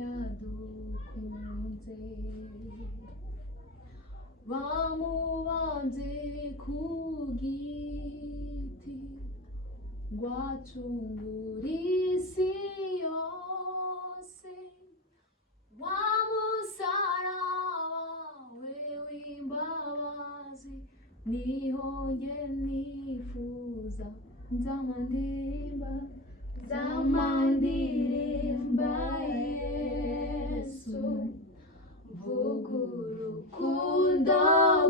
yadukunze bamubanze ku giti ngo acungure isi yose wa musaraba we w'imbabazi niho nge nifuza nzamandirimba Yesu mvuga urukundo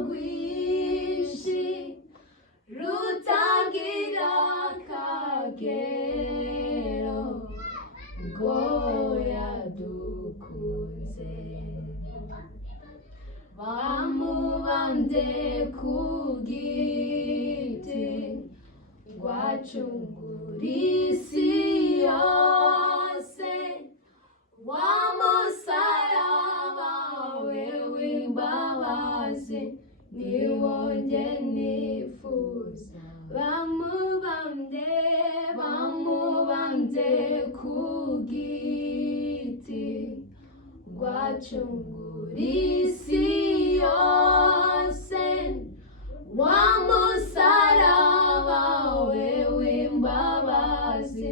rwinshi rutagira akagero ngo yadukunze bamubambye ku giti ngo acungure isi yose wa musaraba we w'imbabazi niwo nge nifuza bamubambye ku giti ngo acungure isi yose wa musaraba we w'imbabazi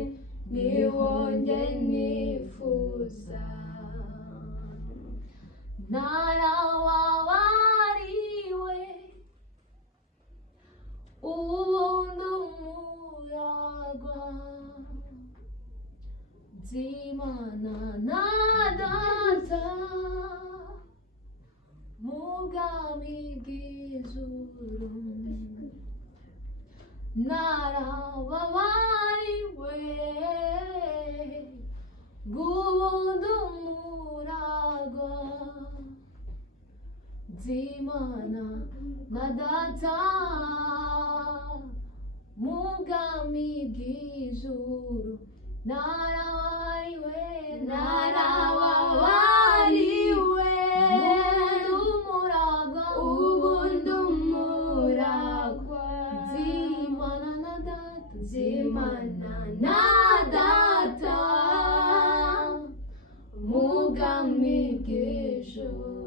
niwo nge nifuza narawabariwe ubundi umuragwa nzimana na data mu bwami bw'ijuru narababariwe ubundi umuragwa nzimana na data mu bwami bw'ijuru narababariwe ubundi umuragwa nzimana na data mu bwami bw'ijuru